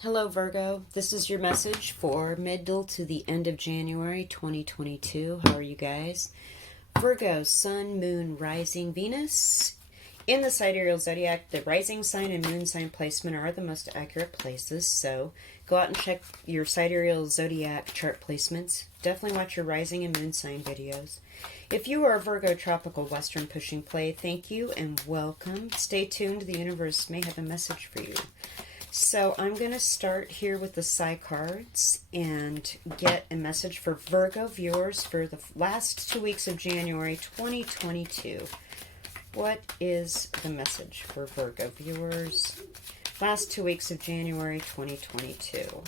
Hello, Virgo. This is your message for middle to the end of January 2022. How are you guys? Virgo, Sun, Moon, Rising, Venus. In the sidereal zodiac, the rising sign and moon sign placement are the most accurate places. So go out and check your sidereal zodiac chart placements. Definitely watch your rising and moon sign videos. If you are a Virgo tropical western pushing play, thank you and welcome. Stay tuned. The universe may have a message for you. So I'm going to start here with the Psi cards and get a message for Virgo viewers for the last 2 weeks of January 2022. What is the message for Virgo viewers? Last 2 weeks of January 2022.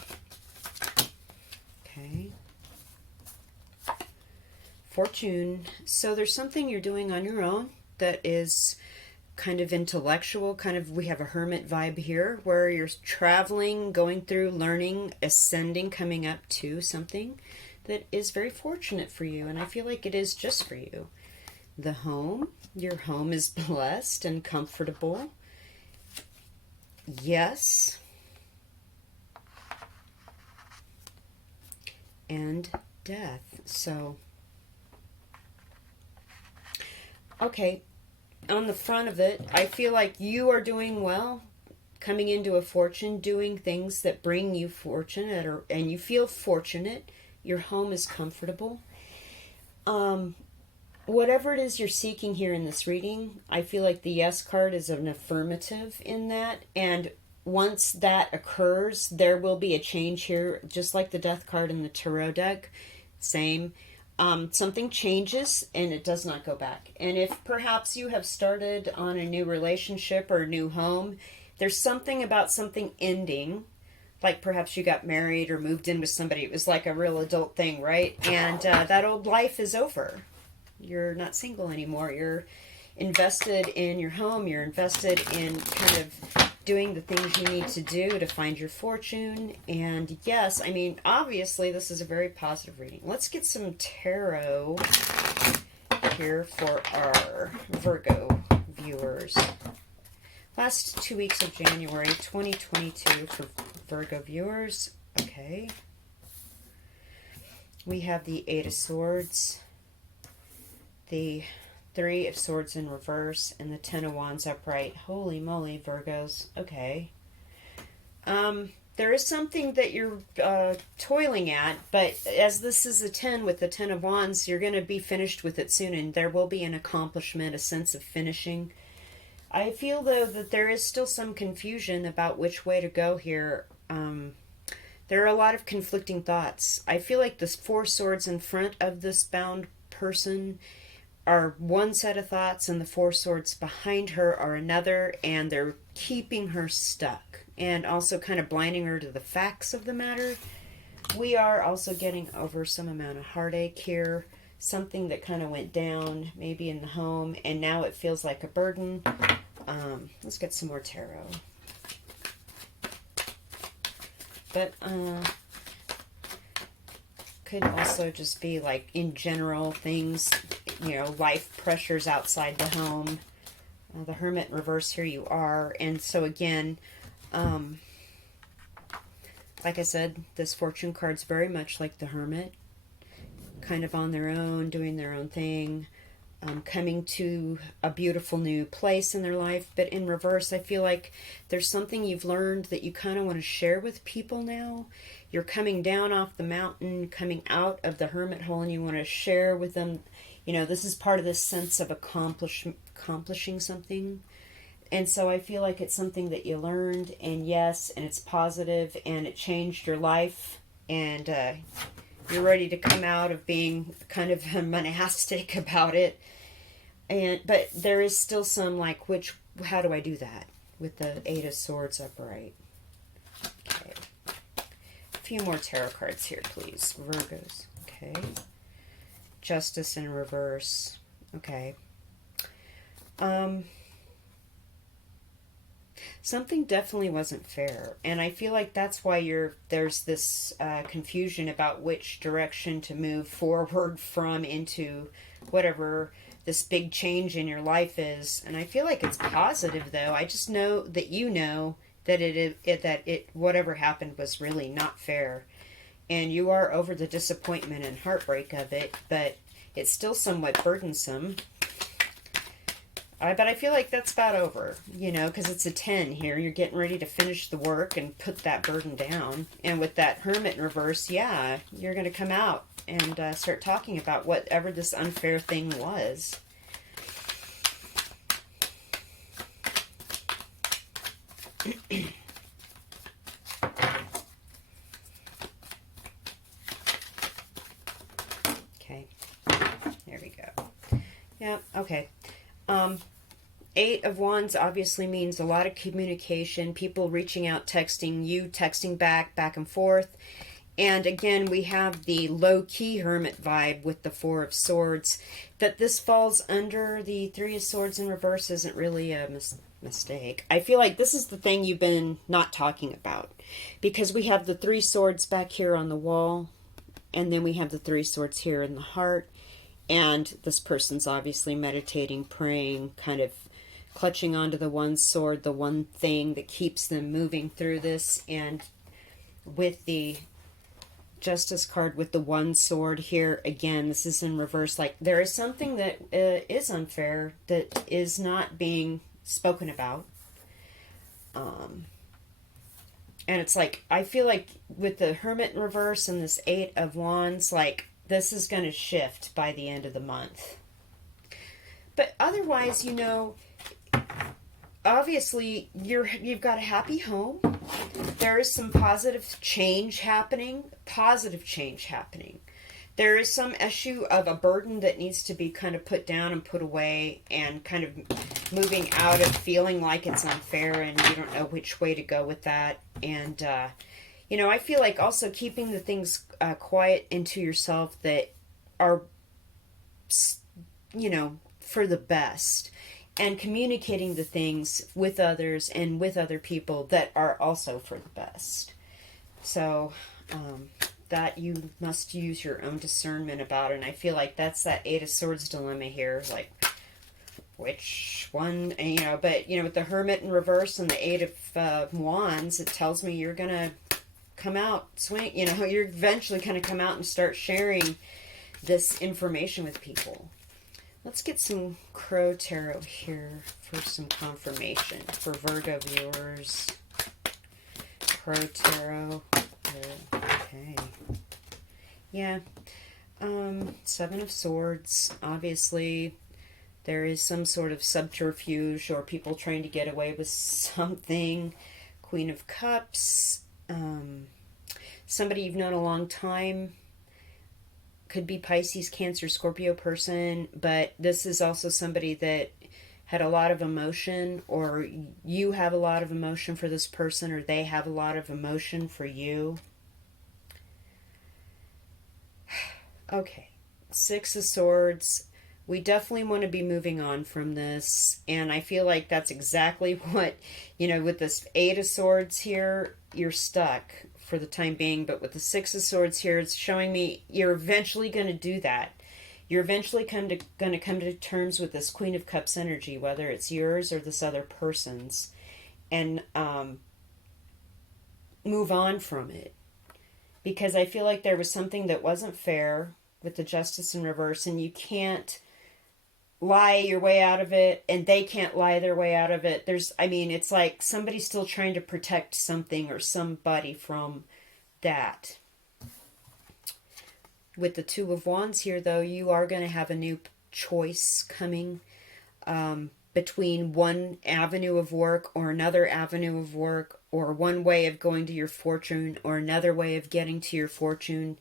Okay. Fortune. So there's something you're doing on your own that is kind of intellectual, we have a hermit vibe here where you're traveling, going through, learning, ascending, coming up to something that is very fortunate for you, and I feel like it is just for you. The home, your home is blessed and comfortable. Yes. And death. So, okay. On the front of it, I feel like you are doing well, coming into a fortune, doing things that bring you fortune, and you feel fortunate. Your home is comfortable. Whatever it is you're seeking here in this reading, I feel like the yes card is an affirmative in that, and once that occurs, there will be a change here, just like the death card in the tarot deck. Same. Something changes and it does not go back. And if perhaps you have started on a new relationship or a new home, there's something about something ending, like perhaps you got married or moved in with somebody. It was like a real adult thing, right? And that old life is over. You're not single anymore. You're invested in your home. You're invested in kind of doing the things you need to do to find your fortune. And yes, I mean, obviously this is a very positive reading. Let's get some tarot here for our Virgo viewers. Last 2 weeks of January 2022 for Virgo viewers. Okay. We have the Eight of Swords, the Three of Swords in reverse, and the Ten of Wands upright. Holy moly, Virgos. Okay. There is something that you're toiling at, but as this is a 10 with the Ten of Wands, you're going to be finished with it soon, and there will be an accomplishment, a sense of finishing. I feel, though, that there is still some confusion about which way to go here. There are a lot of conflicting thoughts. I feel like the Four Swords in front of this bound person are one set of thoughts, and the Four Swords behind her are another, and they're keeping her stuck and also kind of blinding her to the facts of the matter. We are also getting over some amount of heartache here, something that kind of went down maybe in the home, and now it feels like a burden. Let's get some more tarot. But could also just be like in general things, life pressures outside the home. The Hermit in reverse, here you are. And so again, like I said, this fortune card's very much like the Hermit, kind of on their own, doing their own thing, coming to a beautiful new place in their life. But in reverse, I feel like there's something you've learned that you kind of want to share with people now. You're coming down off the mountain, coming out of the hermit hole, and you want to share with them, this is part of this sense of accomplishing something. And so I feel like it's something that you learned, and yes, and it's positive, and it changed your life, and you're ready to come out of being kind of monastic about it. But there is still some how do I do that with the Eight of Swords upright? Okay. A few more tarot cards here, please. Virgos. Okay. Justice in reverse. Okay. Something definitely wasn't fair, and I feel like that's why there's this confusion about which direction to move forward from into whatever this big change in your life is. And I feel like it's positive, though. I just know that that whatever happened was really not fair. And you are over the disappointment and heartbreak of it, but it's still somewhat burdensome. But I feel like that's about over, you know, because it's a 10 here. You're getting ready to finish the work and put that burden down. And with that Hermit in reverse, yeah, you're going to come out and start talking about whatever this unfair thing was. Okay, there we go. Yeah, okay. 8 of Wands obviously means a lot of communication, people reaching out, texting you, texting back and forth. And again, we have the low-key hermit vibe with the 4 of Swords. That this falls under the 3 of Swords in reverse isn't really a mistake. I feel like this is the thing you've been not talking about. Because we have the 3 swords back here on the wall. And then we have the 3 swords here in the heart. And this person's obviously meditating, praying, kind of clutching onto the one sword, the one thing that keeps them moving through this. And with the Justice card with the 1 sword here, again, this is in reverse. Like, there is something that is unfair that is not being spoken about. And it's like, I feel like with the Hermit in reverse and this 8 of Wands, like, this is going to shift by the end of the month. But otherwise, you know, obviously you've got a happy home. There is some positive change happening. There is some issue of a burden that needs to be kind of put down and put away, and kind of moving out of feeling like it's unfair and you don't know which way to go with that. And you know, I feel like also keeping the things quiet into yourself that are, you know, for the best, and communicating the things with others and with other people that are also for the best. So that you must use your own discernment about it. And I feel like that's that 8 of Swords dilemma here. Like, which one, and, you know, but, you know, with the Hermit in reverse and the 8 of Wands, it tells me you're going to come out, swing, you know, you're eventually going to come out and start sharing this information with people. Let's get some Crow Tarot here for some confirmation for Virgo viewers. Crow Tarot. Okay. Yeah. 7 of Swords. Obviously, there is some sort of subterfuge or people trying to get away with something. Queen of Cups. Somebody you've known a long time. Could be Pisces, Cancer, Scorpio person, but this is also somebody that had a lot of emotion, or you have a lot of emotion for this person, or they have a lot of emotion for you. Okay, 6 of Swords. We definitely want to be moving on from this, and I feel like that's exactly what, you know, with this 8 of Swords here, you're stuck for the time being, but with the 6 of Swords here, it's showing me you're eventually going to do that. You're eventually going to come to terms with this Queen of Cups energy, whether it's yours or this other person's, and move on from it. Because I feel like there was something that wasn't fair with the Justice in reverse, and you can't lie your way out of it, and they can't lie their way out of it. It's like somebody's still trying to protect something or somebody from that. With the 2 of Wands here, though, you are going to have a new choice coming between one avenue of work or another avenue of work, or one way of going to your fortune or another way of getting to your fortune,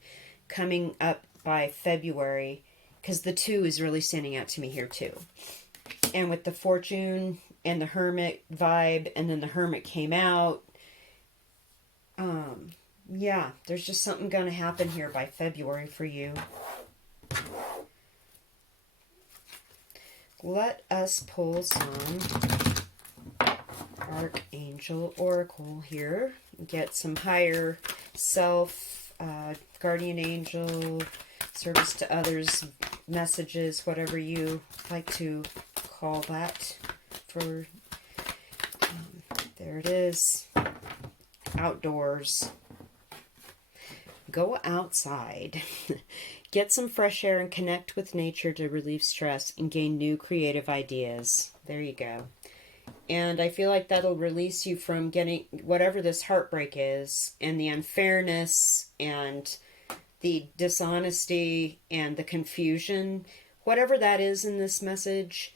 coming up by February. Because the 2 is really standing out to me here too. And with the Fortune and the Hermit vibe, and then the Hermit came out. Yeah, there's just something going to happen here by February for you. Let us pull some Archangel Oracle here. Get some higher self, guardian angel, service to others, messages, whatever you like to call that, for There it is. Outdoors. Go outside. Get some fresh air and connect with nature to relieve stress and gain new creative ideas. There you go. And I feel like that'll release you from getting whatever this heartbreak is, and the unfairness and the dishonesty and the confusion, whatever that is in this message.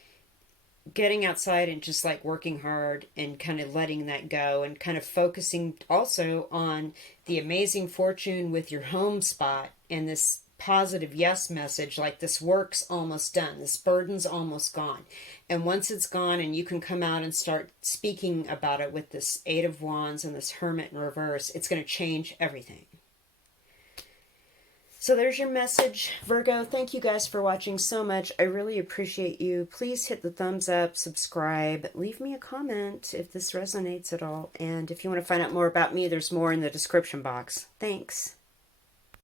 Getting outside and just like working hard and kind of letting that go, and kind of focusing also on the amazing fortune with your home spot and this positive yes message, like this work's almost done, this burden's almost gone. And once it's gone and you can come out and start speaking about it with this Eight of Wands and this Hermit in reverse, it's going to change everything. So there's your message, Virgo. Thank you guys for watching so much. I really appreciate you. Please hit the thumbs up, subscribe, leave me a comment if this resonates at all. And if you want to find out more about me, there's more in the description box. Thanks.